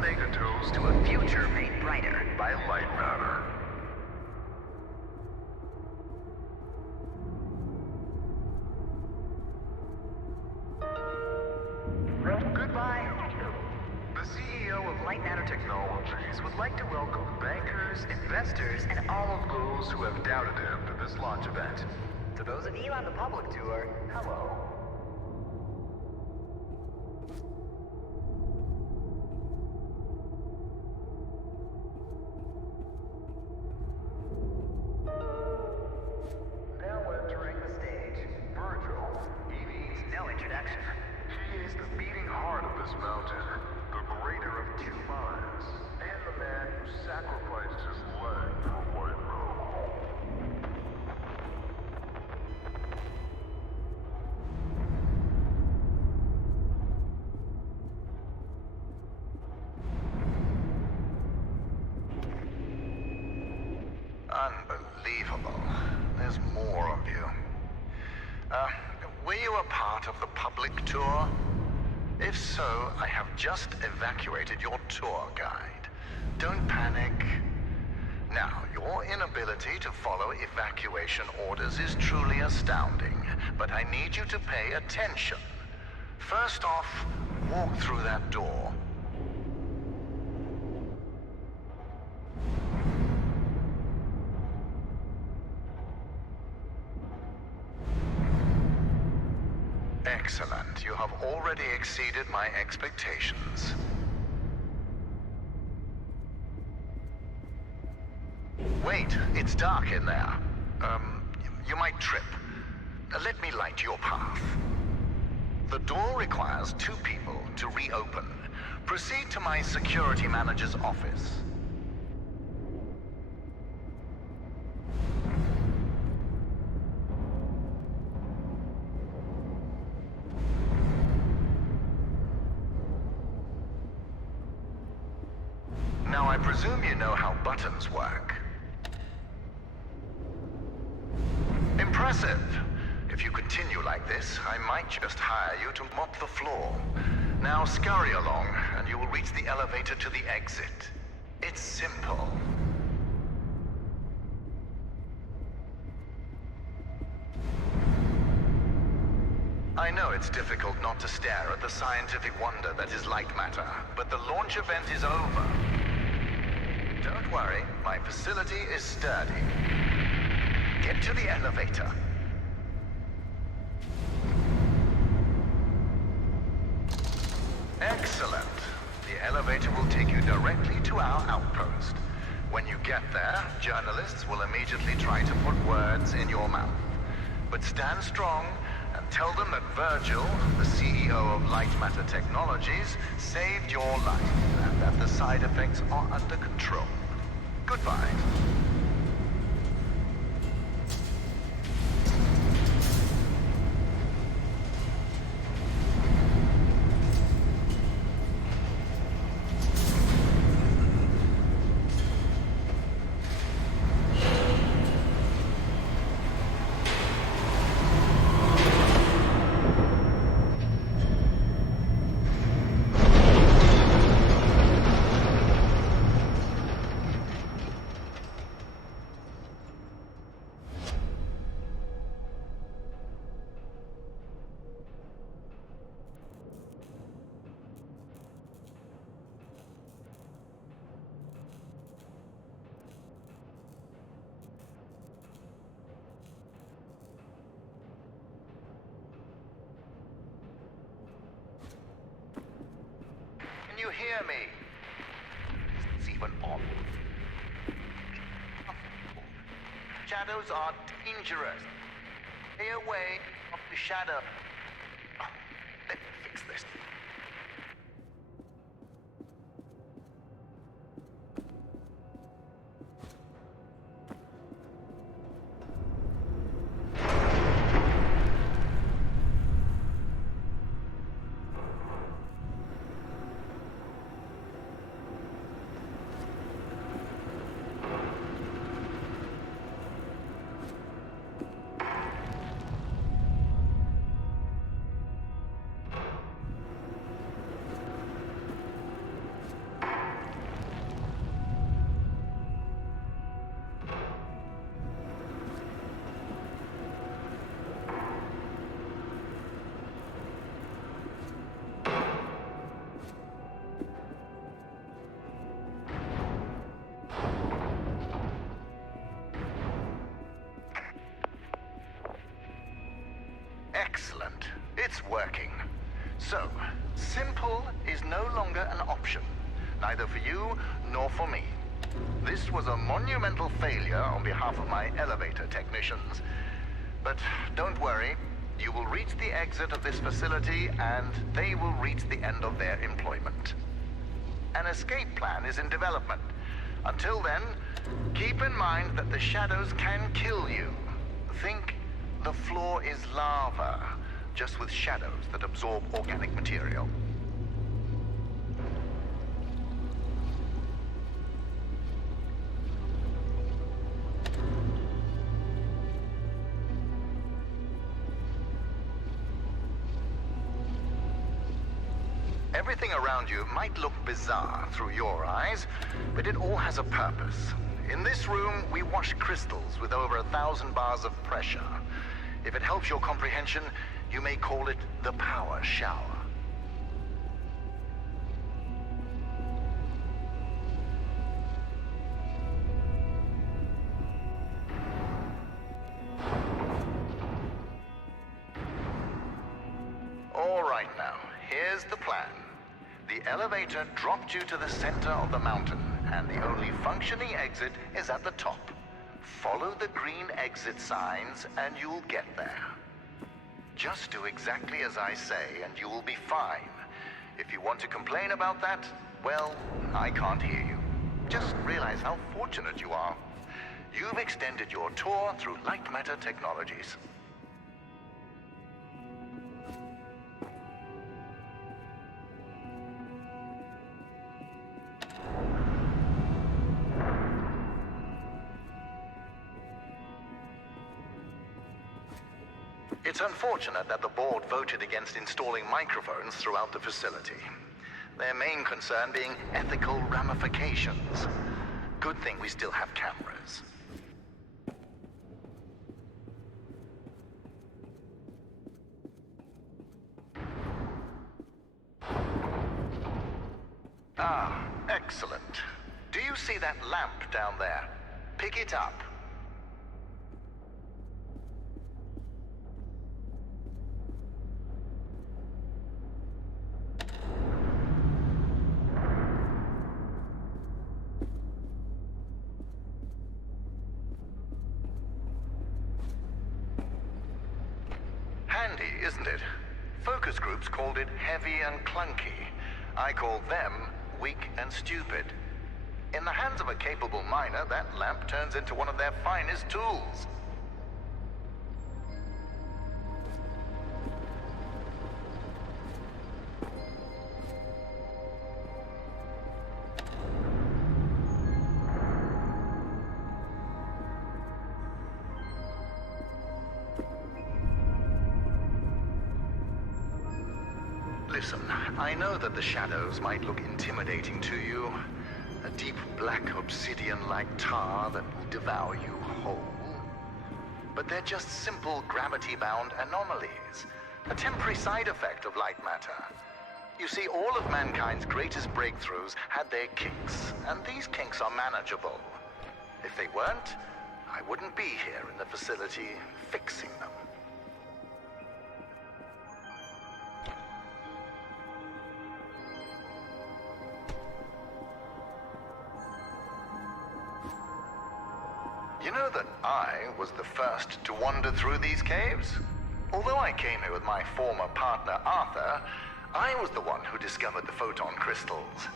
mega toast to a future made brighter by Lightmatter. Goodbye. The CEO of Lightmatter Technologies would like to welcome bankers, investors, and all of those who have doubted him to this launch event. To those of you on the public tour, hello. Now entering the stage, Virgil. He needs no introduction. He is the beating heart of this mountain, the greater of two minds, and the man who sacrificed his leg for White Robe. Unbelievable. There's more of you. Were you a part of the public tour? If so, I have just evacuated your tour guide. Don't panic. Now, your inability to follow evacuation orders is truly astounding, but I need you to pay attention. First off, walk through that door. Excellent. You have already exceeded my expectations. Wait, it's dark in there. You might trip. Let me light your path. The door requires 2 people to reopen. Proceed to my security manager's office. Now, I presume you know how buttons work. Impressive. If you continue like this, I might just hire you to mop the floor. Now scurry along, and you will reach the elevator to the exit. It's simple. I know it's difficult not to stare at the scientific wonder that is Lightmatter, but the launch event is over. Don't worry, my facility is sturdy. Get to the elevator. Excellent. The elevator will take you directly to our outpost. When you get there, journalists will immediately try to put words in your mouth. But stand strong and tell them that Virgil, the CEO of Lightmatter Technologies, saved your life and that the side effects are under control. Goodbye. Can you hear me? It's even on. Shadows are dangerous. Stay away from the shadow. Let me fix this. Excellent. It's working. So, simple is no longer an option, neither for you nor for me. This was a monumental failure on behalf of my elevator technicians. But don't worry, you will reach the exit of this facility and they will reach the end of their employment. An escape plan is in development. Until then, keep in mind that the shadows can kill you. Think the floor is lava, just with shadows that absorb organic material. Everything around you might look bizarre through your eyes, but it all has a purpose. In this room, we wash crystals with over 1,000 bars of pressure. If it helps your comprehension, you may call it the power shower. All right now, here's the plan. The elevator dropped you to the center of the mountain, and the only functioning exit is at the top. Follow the green exit signs, and you'll get there. Just do exactly as I say, and you will be fine. If you want to complain about that, well, I can't hear you. Just realize how fortunate you are. You've extended your tour through Lightmatter technologies. It's unfortunate that the board voted against installing microphones throughout the facility. Their main concern being ethical ramifications. Good thing we still have cameras. Ah, excellent. Do you see that lamp down there? Pick it up. Handy, isn't it? Focus groups called it heavy and clunky. I called them weak and stupid. In the hands of a capable miner, that lamp turns into one of their finest tools. Listen, I know that the shadows might look intimidating to you. A deep black obsidian-like tar that will devour you whole. But they're just simple gravity-bound anomalies. A temporary side effect of Lightmatter. You see, all of mankind's greatest breakthroughs had their kinks, and these kinks are manageable. If they weren't, I wouldn't be here in the facility fixing them. You know that I was the first to wander through these caves? Although I came here with my former partner, Arthur, I was the one who discovered the photon crystals.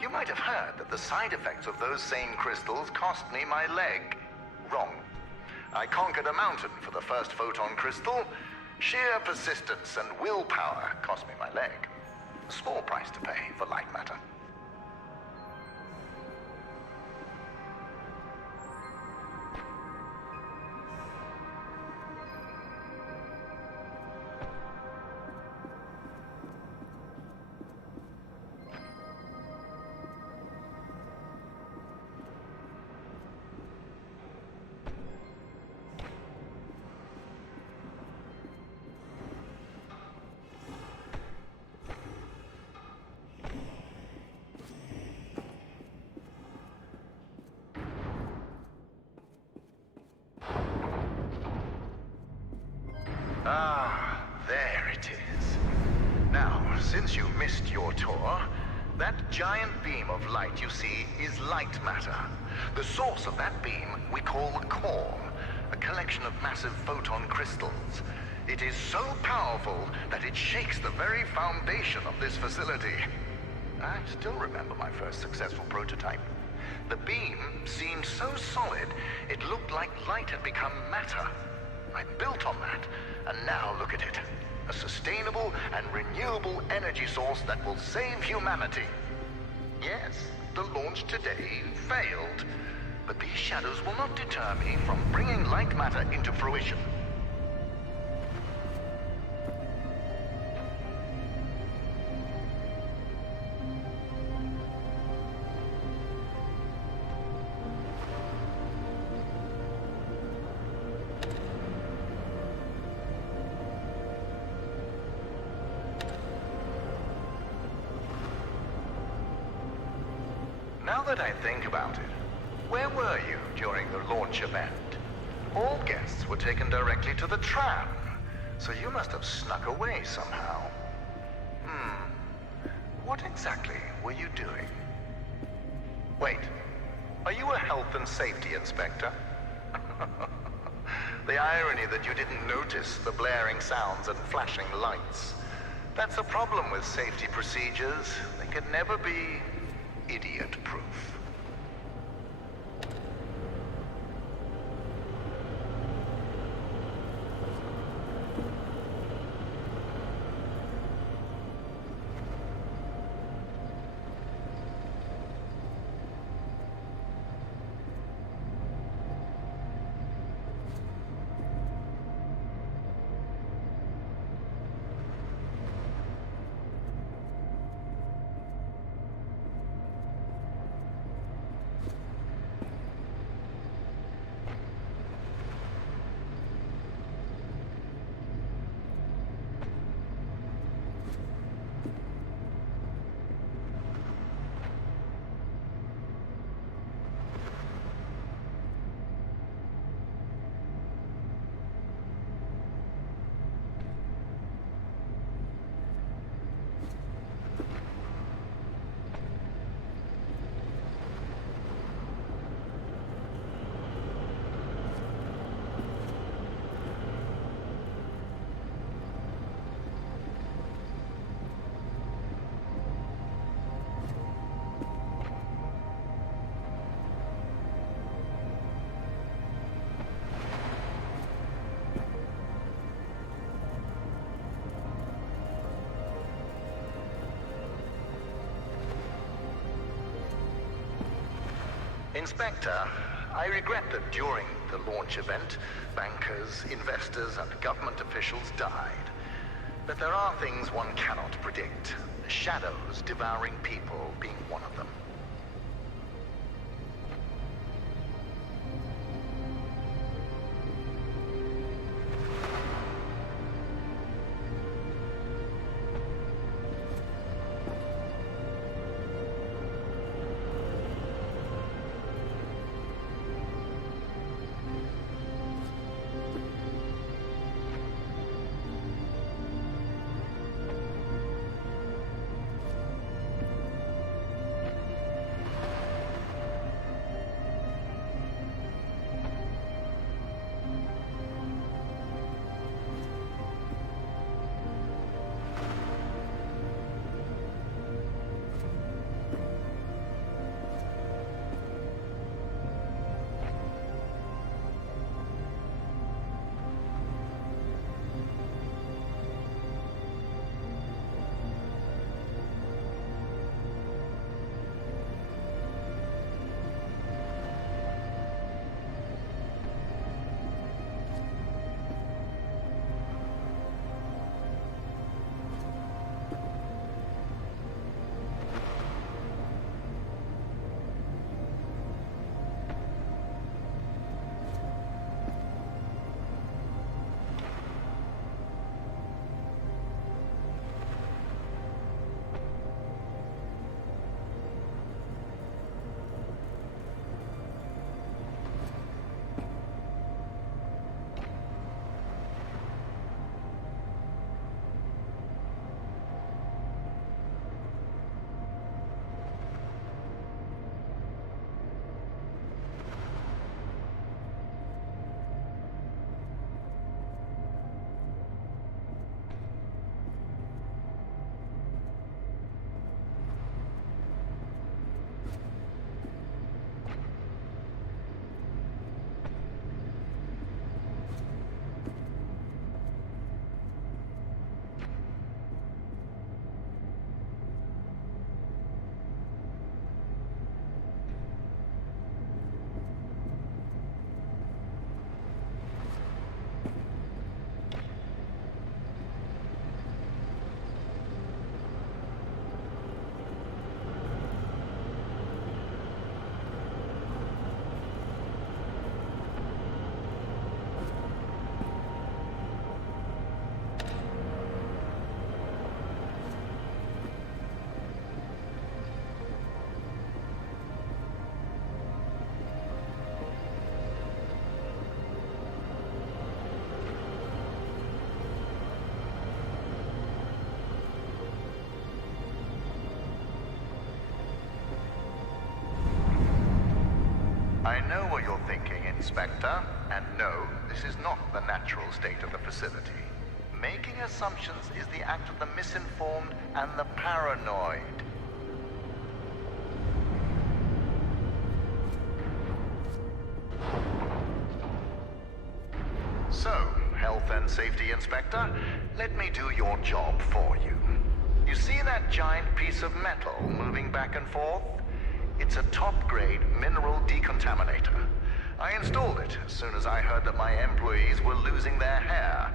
You might have heard that the side effects of those same crystals cost me my leg. Wrong. I conquered a mountain for the first photon crystal. Sheer persistence and willpower cost me my leg. A small price to pay for Lightmatter. Ah, since you missed your tour, that giant beam of light you see is Lightmatter. The source of that beam we call the core, a collection of massive photon crystals. It is so powerful that it shakes the very foundation of this facility. I still remember my first successful prototype. The beam seemed so solid, it looked like light had become matter. I built on that, and now look at it. A sustainable and renewable energy source that will save humanity. Yes, the launch today failed, but these shadows will not deter me from bringing Lightmatter into fruition. Now that I think about it, where were you during the launch event? All guests were taken directly to the tram, so you must have snuck away somehow. What exactly were you doing? Wait, are you a health and safety inspector? The irony that you didn't notice the blaring sounds and flashing lights. That's a problem with safety procedures. They could never be idiot-proof. Inspector, I regret that during the launch event, bankers, investors, and government officials died. But there are things one cannot predict. Shadows devouring people being one of them. know what you're thinking, Inspector, and no, this is not the natural state of the facility. Making assumptions is the act of the misinformed and the paranoid. So, Health and Safety Inspector, let me do your job for you. You see that giant piece of metal moving back and forth? It's a top-grade mineral decontaminator. I installed it as soon as I heard that my employees were losing their hair.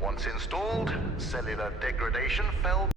Once installed, cellular degradation fell